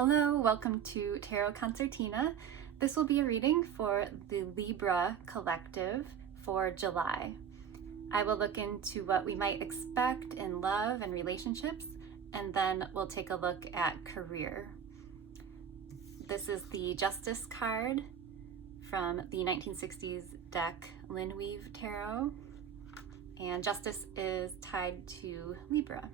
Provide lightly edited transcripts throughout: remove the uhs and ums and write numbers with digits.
Hello, welcome to Tarot Concertina. This will be a reading for the Libra collective for July. I will look into what we might expect in love and relationships, and then we'll take a look at career. This is the Justice card from the 1960s deck Linweave Tarot, and Justice is tied to Libra.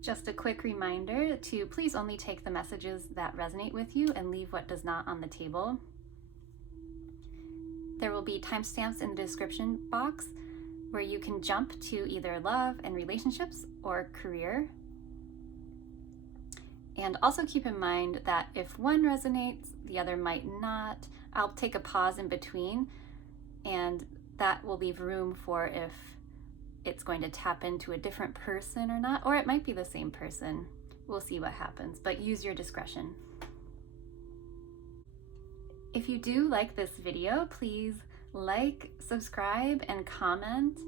Just a quick reminder to please only take the messages that resonate with you and leave what does not on the table. There will be timestamps in the description box where you can jump to either love and relationships or career. And also keep in mind that if one resonates, the other might not. I'll take a pause in between, and that will leave room for if it's going to tap into a different person or not, or it might be the same person. We'll see what happens, but use your discretion. If you do like this video, please like, subscribe, and comment.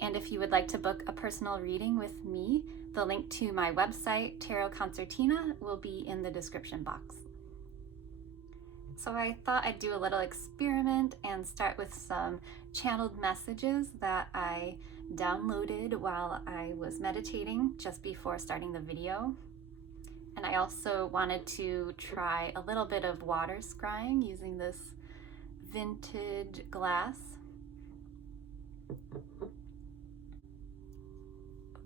And if you would like to book a personal reading with me, the link to my website, Tarot Concertina, will be in the description box. So I thought I'd do a little experiment and start with some channeled messages that I downloaded while I was meditating just before starting the video. And I also wanted to try a little bit of water scrying using this vintage glass.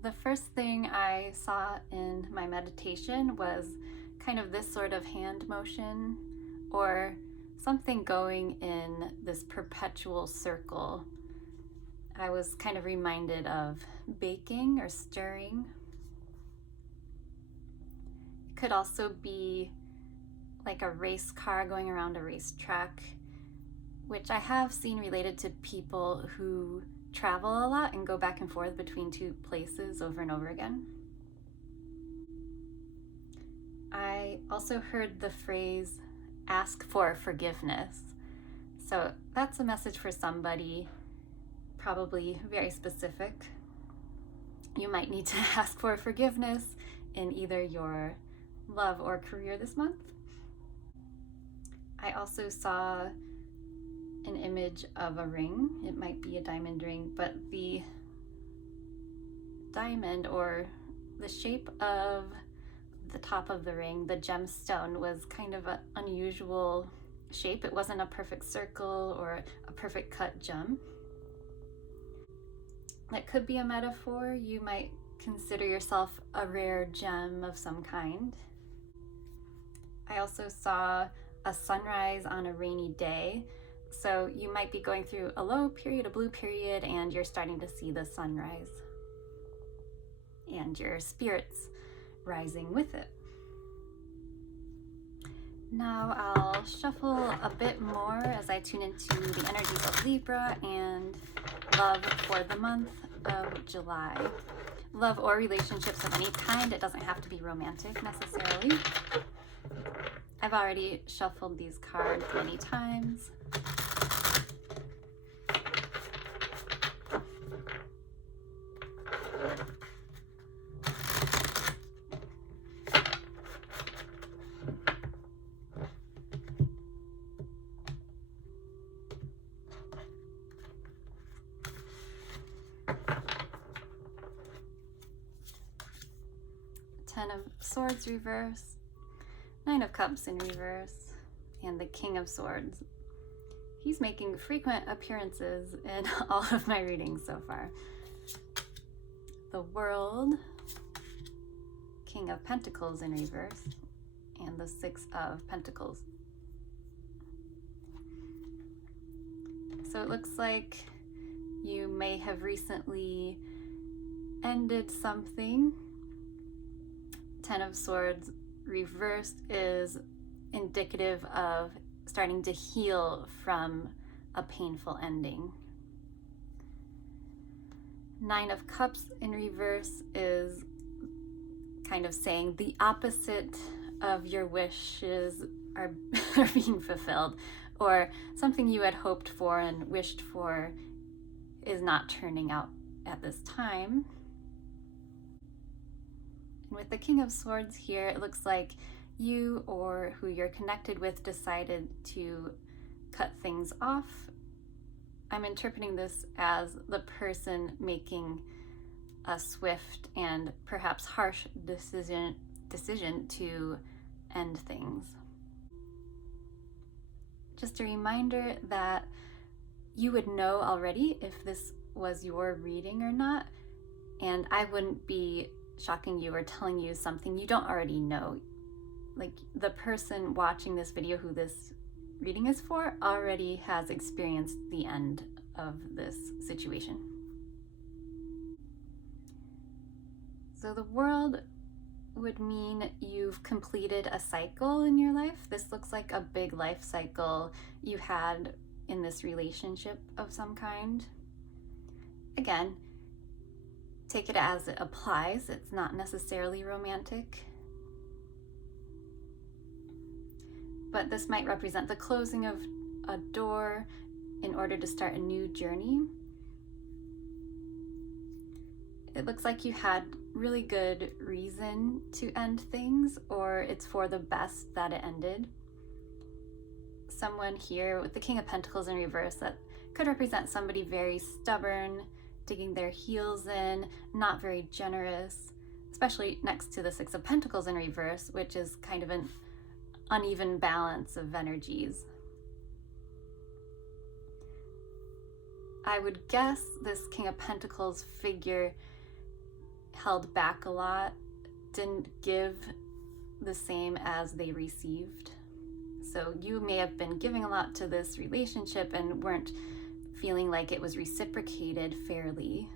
The first thing I saw in my meditation was kind of this sort of hand motion, or something going in this perpetual circle. I was kind of reminded of baking or stirring. It could also be like a race car going around a racetrack, which I have seen related to people who travel a lot and go back and forth between two places over and over again. I also heard the phrase, ask for forgiveness. So that's a message for somebody, probably very specific. You might need to ask for forgiveness in either your love or career this month. I also saw an image of a ring. It might be a diamond ring, but the diamond, or the shape of the top of the ring, the gemstone, was kind of an unusual shape. It wasn't a perfect circle or a perfect cut gem. That could be a metaphor. You might consider yourself a rare gem of some kind. I also saw a sunrise on a rainy day. So you might be going through a low period, a blue period, and you're starting to see the sunrise. And your spirit's rising with it. Now I'll shuffle a bit more as I tune into the energies of Libra and love for the month of July. Love or relationships of any kind. It doesn't have to be romantic necessarily. I've already shuffled these cards many times. Ten of Swords reverse, Nine of Cups in reverse, and the King of Swords. He's making frequent appearances in all of my readings so far. The World, King of Pentacles in reverse, and the Six of Pentacles. So it looks like you may have recently ended something. Ten of Swords reversed is indicative of starting to heal from a painful ending. Nine of Cups in reverse is kind of saying the opposite of your wishes are being fulfilled, or something you had hoped for and wished for is not turning out at this time. And with the King of Swords here, it looks like you or who you're connected with decided to cut things off. I'm interpreting this as the person making a swift and perhaps harsh decision to end things. Just a reminder that you would know already if this was your reading or not, and I wouldn't be shocking you or telling you something you don't already know. Like, the person watching this video who this reading is for already has experienced the end of this situation. So the world would mean you've completed a cycle in your life. This looks like a big life cycle you had in this relationship of some kind. Again, take it as it applies. It's not necessarily romantic. But this might represent the closing of a door in order to start a new journey. It looks like you had really good reason to end things, or it's for the best that it ended. Someone here with the King of Pentacles in reverse, that could represent somebody very stubborn, digging their heels in, not very generous, especially next to the Six of Pentacles in reverse, which is kind of an uneven balance of energies. I would guess this King of Pentacles figure held back a lot, didn't give the same as they received. So you may have been giving a lot to this relationship and weren't feeling like it was reciprocated fairly.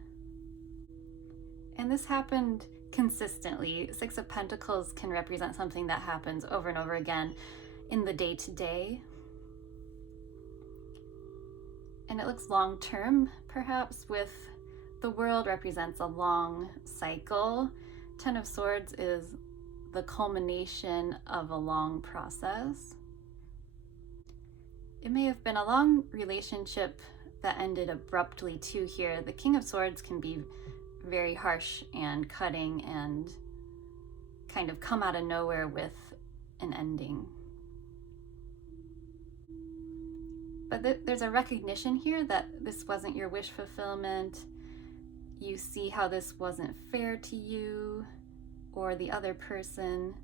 And this happened consistently. Six of Pentacles can represent something that happens over and over again in the day-to-day. And it looks long-term, perhaps, with the world represents a long cycle. Ten of Swords is the culmination of a long process. It may have been a long relationship that ended abruptly too here. The King of Swords can be very harsh and cutting and kind of come out of nowhere with an ending. But there's a recognition here that this wasn't your wish fulfillment. You see how this wasn't fair to you or the other person.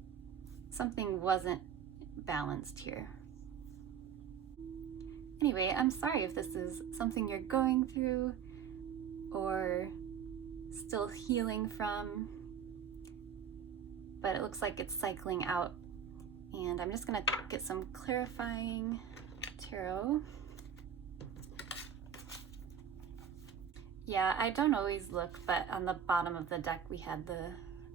Something wasn't balanced here. Anyway, I'm sorry if this is something you're going through or still healing from, but it looks like it's cycling out. And I'm just gonna get some clarifying tarot. Yeah, I don't always look, but on the bottom of the deck we had the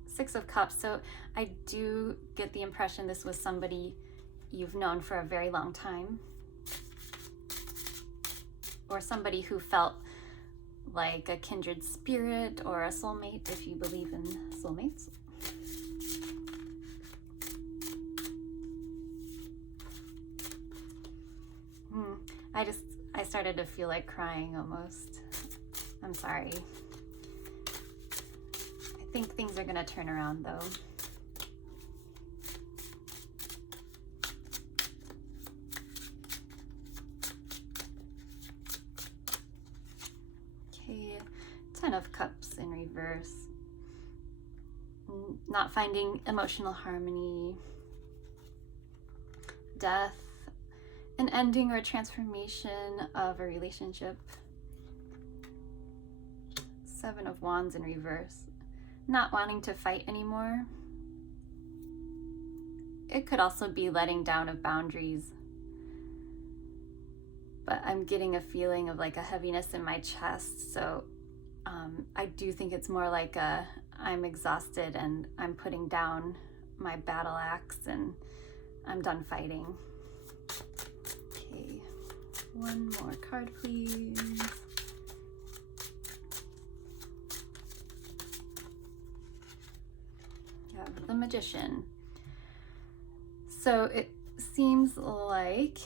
Six of Cups, so I do get the impression this was somebody you've known for a very long time, or somebody who felt like a kindred spirit or a soulmate, if you believe in soulmates. I started to feel like crying almost. I'm sorry. I think things are gonna turn around though. Okay, Ten of Cups in reverse. Not finding emotional harmony. Death. An ending or a transformation of a relationship. Seven of Wands in reverse. Not wanting to fight anymore. It could also be letting down of boundaries. But I'm getting a feeling of like a heaviness in my chest. So I do think it's more like I'm exhausted and I'm putting down my battle axe and I'm done fighting. Okay, one more card, please. The Magician. So it seems like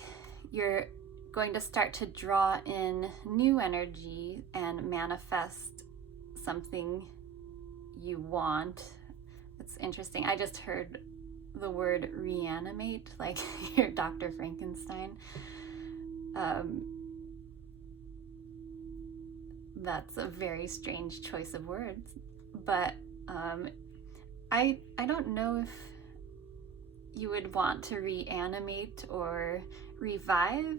you're going to start to draw in new energy and manifest something you want. It's interesting. I just heard the word reanimate, like you're Dr. Frankenstein. That's a very strange choice of words, but I don't know if you would want to reanimate or revive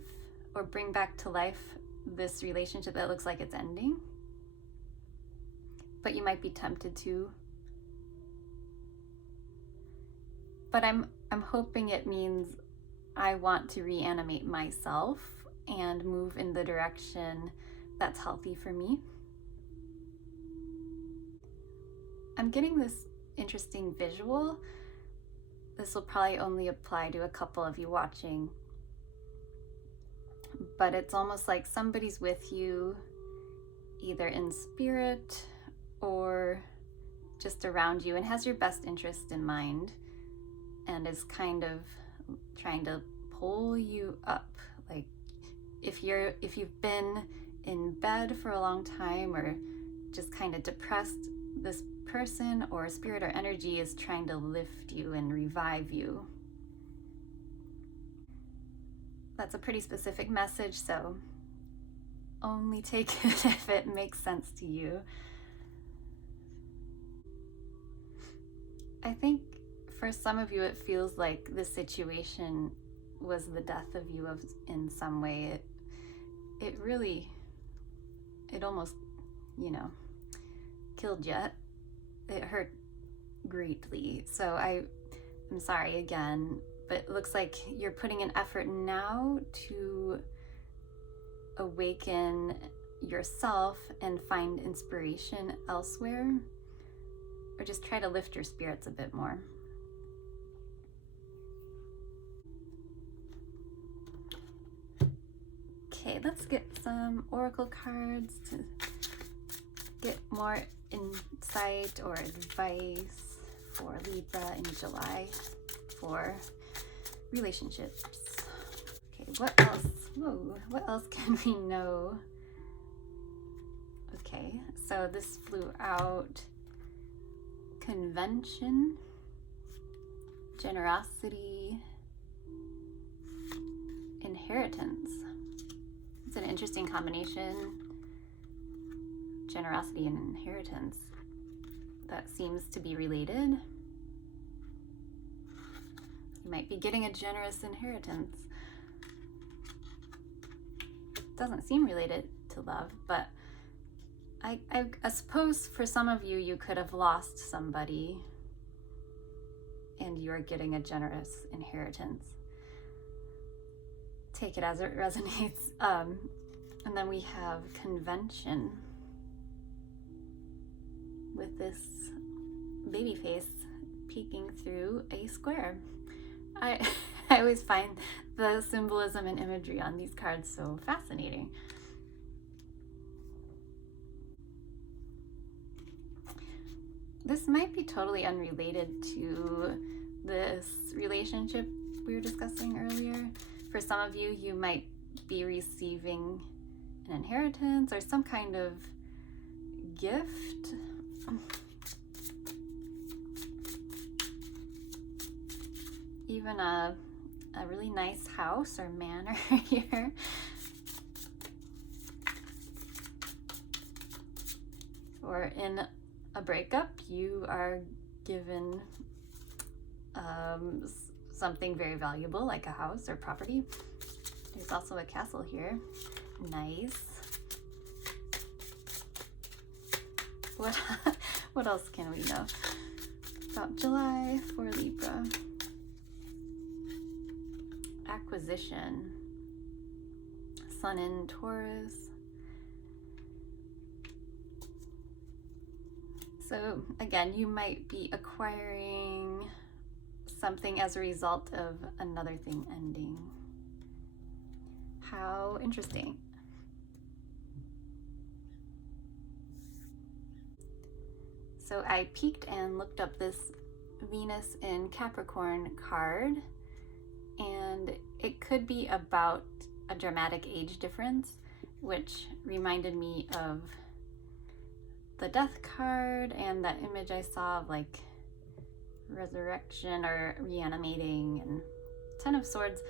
or bring back to life this relationship that looks like it's ending, but you might be tempted to. But I'm hoping it means I want to reanimate myself and move in the direction that's healthy for me. I'm getting this interesting visual. This will probably only apply to a couple of you watching, but it's almost like somebody's with you either in spirit or just around you and has your best interest in mind and is kind of trying to pull you up. Like if you've been in bed for a long time or just kind of depressed, this person or spirit or energy is trying to lift you and revive you. That's a pretty specific message, so only take it if it makes sense to you. I think for some of you it feels like this situation was the death of you in some way. It almost, killed you. It hurt greatly. So I'm sorry again, but it looks like you're putting an effort now to awaken yourself and find inspiration elsewhere, or just try to lift your spirits a bit more. Okay, let's get some oracle cards to get more insight or advice for Libra in July for relationships. Okay, what else? Whoa, what else can we know? Okay, so this flew out. Convention, generosity, inheritance. It's an interesting combination. Generosity and inheritance. That seems to be related. You might be getting a generous inheritance. Doesn't seem related to love, but I suppose for some of you, you could have lost somebody and you're getting a generous inheritance. Take it as it resonates. And then we have convention with this baby face peeking through a square. I always find the symbolism and imagery on these cards so fascinating. This might be totally unrelated to this relationship we were discussing earlier. For some of you, you might be receiving an inheritance or some kind of gift. Even a really nice house or manor here. Or in a breakup, you are given something very valuable like a house or property. There's also a castle here. Nice. What else can we know about July for Libra? Acquisition. Sun in Taurus. So again, you might be acquiring something as a result of another thing ending. How interesting. So I peeked and looked up this Venus in Capricorn card, and it could be about a dramatic age difference, which reminded me of the death card and that image I saw of like resurrection or reanimating, and Ten of Swords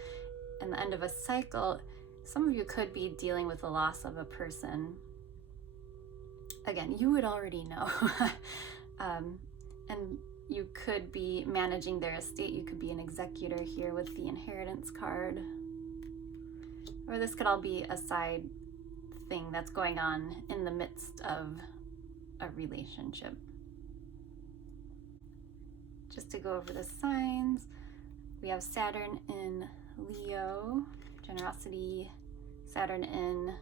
and the end of a cycle. Some of you could be dealing with the loss of a person. Again, you would already know. And you could be managing their estate. You could be an executor here with the inheritance card. Or this could all be a side thing that's going on in the midst of a relationship. Just to go over the signs, we have Saturn in Leo, generosity, Saturn in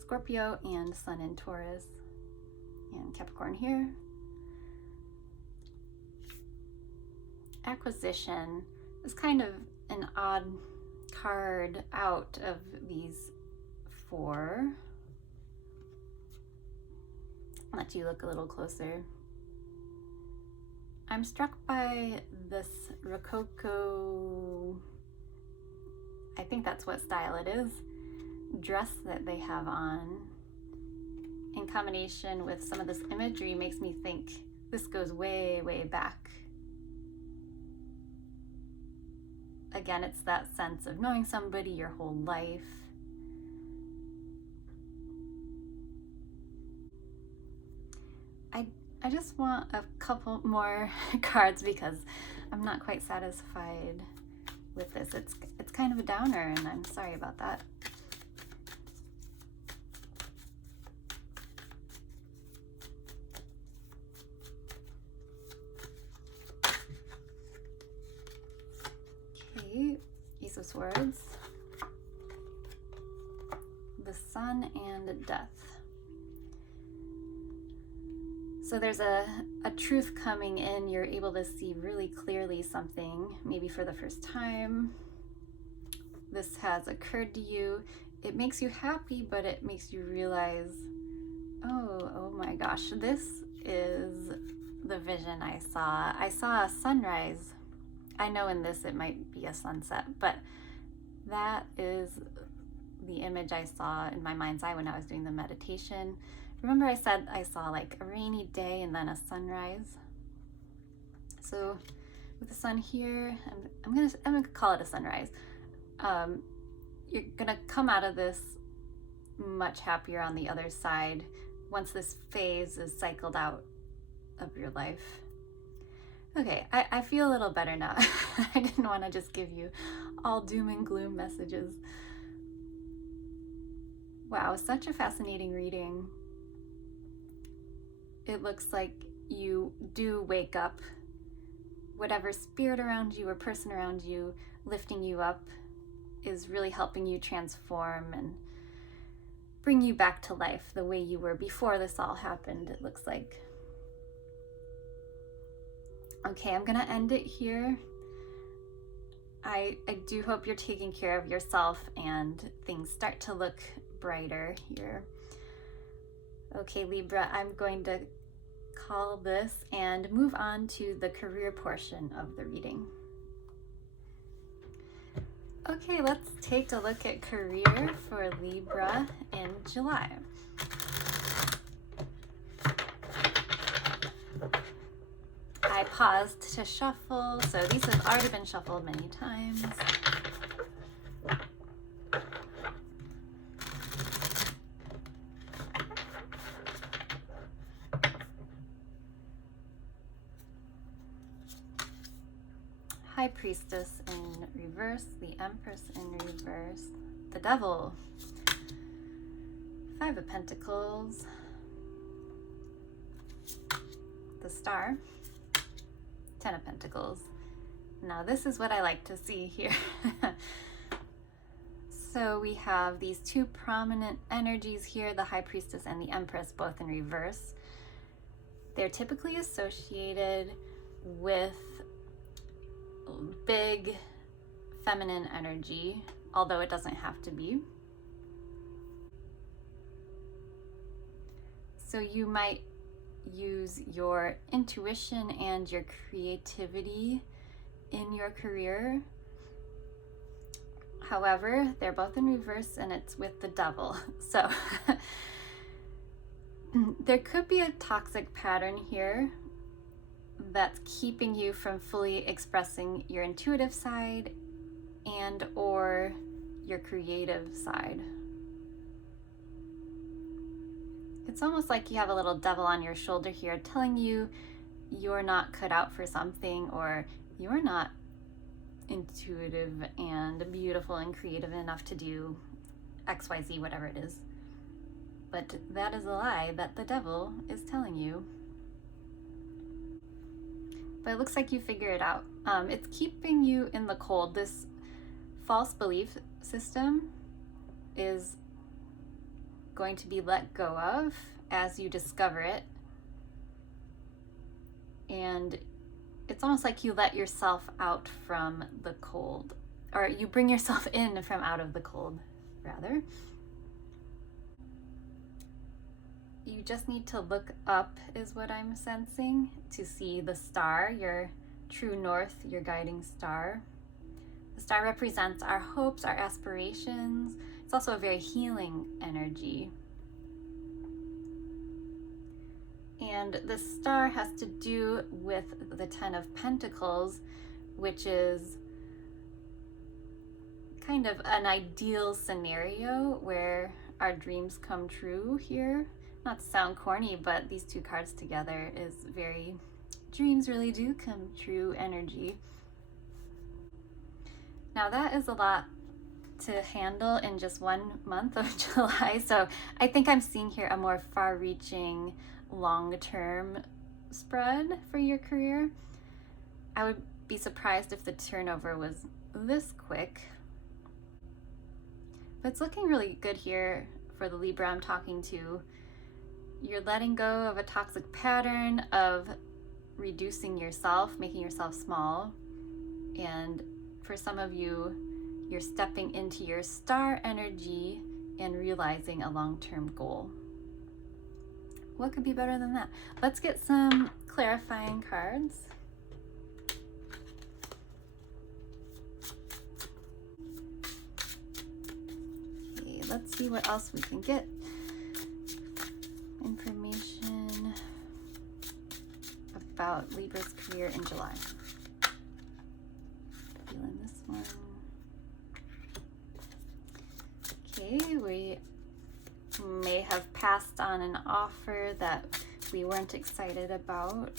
Scorpio, and Sun in Taurus, and Capricorn here. Acquisition is kind of an odd card out of these four. I'll let you look a little closer. I'm struck by this Rococo, I think that's what style it is, dress that they have on. In combination with some of this imagery makes me think this goes way, way back. Again, it's that sense of knowing somebody your whole life. I just want a couple more cards because I'm not quite satisfied with this. It's kind of a downer, and I'm sorry about that. Okay, Ace of Swords, the Sun, and Death. So there's a truth coming in. You're able to see really clearly something, maybe for the first time. This has occurred to you. It makes you happy, but it makes you realize, oh my gosh, this is the vision I saw. I saw a sunrise. I know in this it might be a sunset, but that is the image I saw in my mind's eye when I was doing the meditation. Remember I said I saw like a rainy day and then a sunrise? So with the sun here, I'm gonna call it a sunrise. You're gonna come out of this much happier on the other side once this phase is cycled out of your life. Okay, I feel a little better now. I didn't want to just give you all doom and gloom messages. Wow, such a fascinating reading. It looks like you do wake up. Whatever spirit around you or person around you lifting you up is really helping you transform and bring you back to life the way you were before this all happened, it looks like. Okay, I'm gonna end it here. I do hope you're taking care of yourself and things start to look brighter here. Okay, Libra, I'm going to call this and move on to the career portion of the reading. Okay, let's take a look at career for Libra in July. I paused to shuffle, so these have already been shuffled many times. High Priestess in reverse, the Empress in reverse, the Devil, Five of Pentacles, the Star, Ten of Pentacles. Now this is what I like to see here. So we have these two prominent energies here, the High Priestess and the Empress, both in reverse. They're typically associated with big feminine energy, although it doesn't have to be. So you might use your intuition and your creativity in your career. However, they're both in reverse and it's with the Devil. So there could be a toxic pattern here that's keeping you from fully expressing your intuitive side and or your creative side. It's almost like you have a little devil on your shoulder here telling you you're not cut out for something, or you're not intuitive and beautiful and creative enough to do XYZ, whatever it is. But that is a lie that the devil is telling you. But it looks like you figure it out. It's keeping you in the cold. This false belief system is going to be let go of as you discover it. And it's almost like you let yourself out from the cold, or you bring yourself in from out of the cold, rather. You just need to look up, is what I'm sensing, to see the star, your true north, your guiding star. The star represents our hopes, our aspirations. It's also a very healing energy. And the star has to do with the 10 of Pentacles, which is kind of an ideal scenario where our dreams come true here. Not to sound corny, but these two cards together is very dreams really do come true energy. Now that is a lot to handle in just 1 month of July, so I think I'm seeing here a more far-reaching, long-term spread for your career. I would be surprised if the turnover was this quick, but it's looking really good here for the Libra I'm talking to. You're letting go of a toxic pattern of reducing yourself, making yourself small, and for some of you, you're stepping into your star energy and realizing a long-term goal. What could be better than that? Let's get some clarifying cards. Okay, let's see what else we can get. Information about Libra's career in July. Feeling this one. Okay, we may have passed on an offer that we weren't excited about.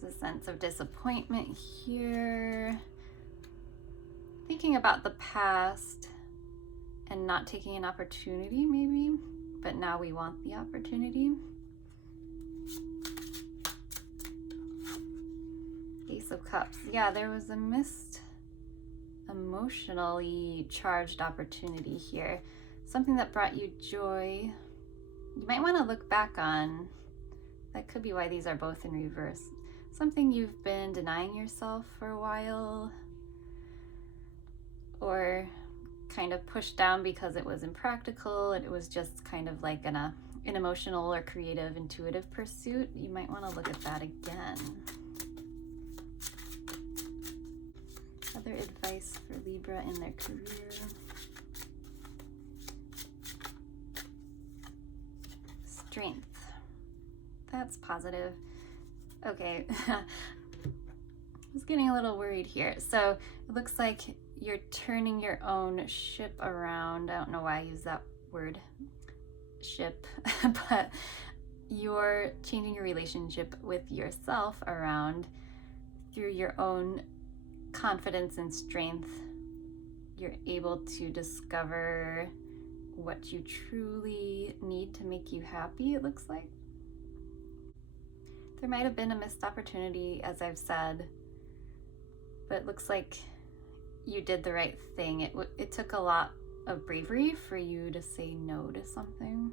There's a sense of disappointment here. Thinking about the past and not taking an opportunity maybe, but now we want the opportunity. Ace of Cups. Yeah, there was a missed emotionally charged opportunity here. Something that brought you joy. You might want to look back on. That could be why these are both in reverse. Something you've been denying yourself for a while, or kind of pushed down because it was impractical. It was just kind of like an emotional or creative, intuitive pursuit. You might want to look at that again. Other advice for Libra in their career. Strength. That's positive. Okay. I was getting a little worried here. So it looks like you're turning your own ship around. I don't know why I use that word, ship, but you're changing your relationship with yourself around through your own confidence and strength. You're able to discover what you truly need to make you happy, it looks like. There might have been a missed opportunity, as I've said, but it looks like you did the right thing. It took a lot of bravery for you to say no to something.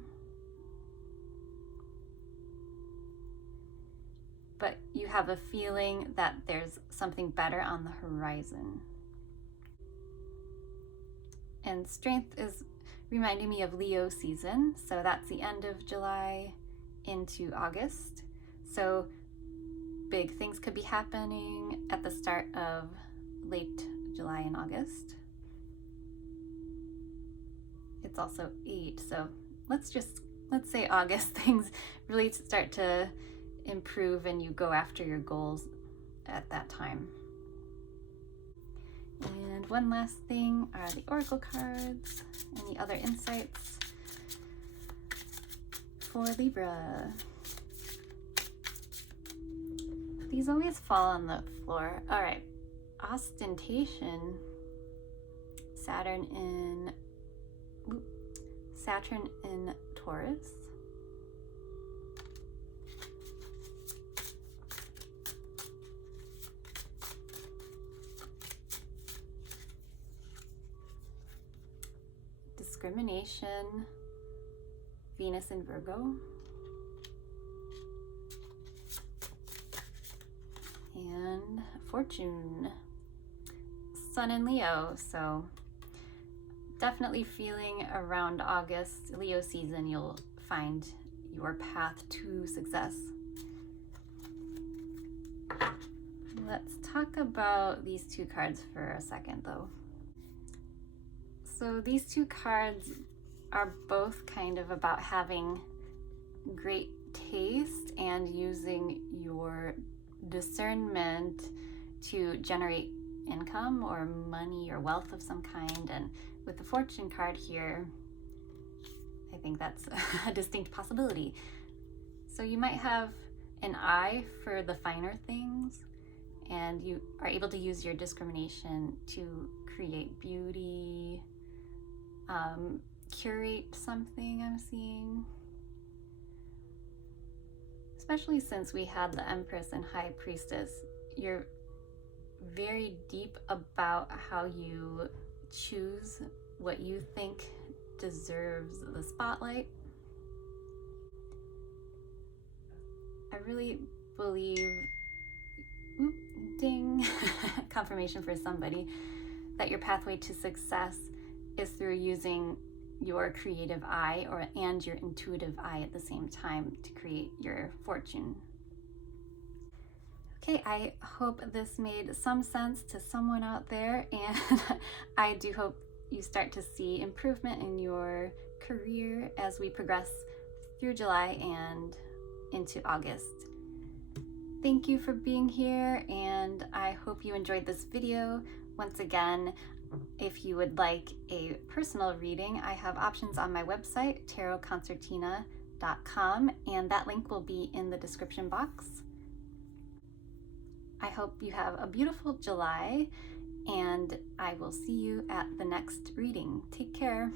But you have a feeling that there's something better on the horizon. And strength is reminding me of Leo season. So that's the end of July into August. So big things could be happening at the start of late July and August. It's also 8, so let's just let's say August, things really start to improve and you go after your goals at that time. And one last thing are the oracle cards. Any other insights for Libra? These always fall on the floor. All right, ostentation, Saturn in Taurus. Discrimination, Venus in Virgo. And fortune, Sun in Leo. So definitely feeling around August, Leo season, you'll find your path to success. Let's talk about these two cards for a second though. So these two cards are both kind of about having great taste and using your discernment to generate income or money or wealth of some kind. And with the fortune card here, I think that's a distinct possibility. So you might have an eye for the finer things, and you are able to use your discrimination to create beauty, curate something I'm seeing. Especially since we had the Empress and High Priestess, you're very deep about how you choose what you think deserves the spotlight. I really believe, ding, confirmation for somebody, that your pathway to success is through using your creative eye and your intuitive eye at the same time to create your fortune. Okay, I hope this made some sense to someone out there, and I do hope you start to see improvement in your career as we progress through July and into August. Thank you for being here, and I hope you enjoyed this video. Once again, if you would like a personal reading, I have options on my website, tarotconcertina.com, and that link will be in the description box. I hope you have a beautiful July, and I will see you at the next reading. Take care.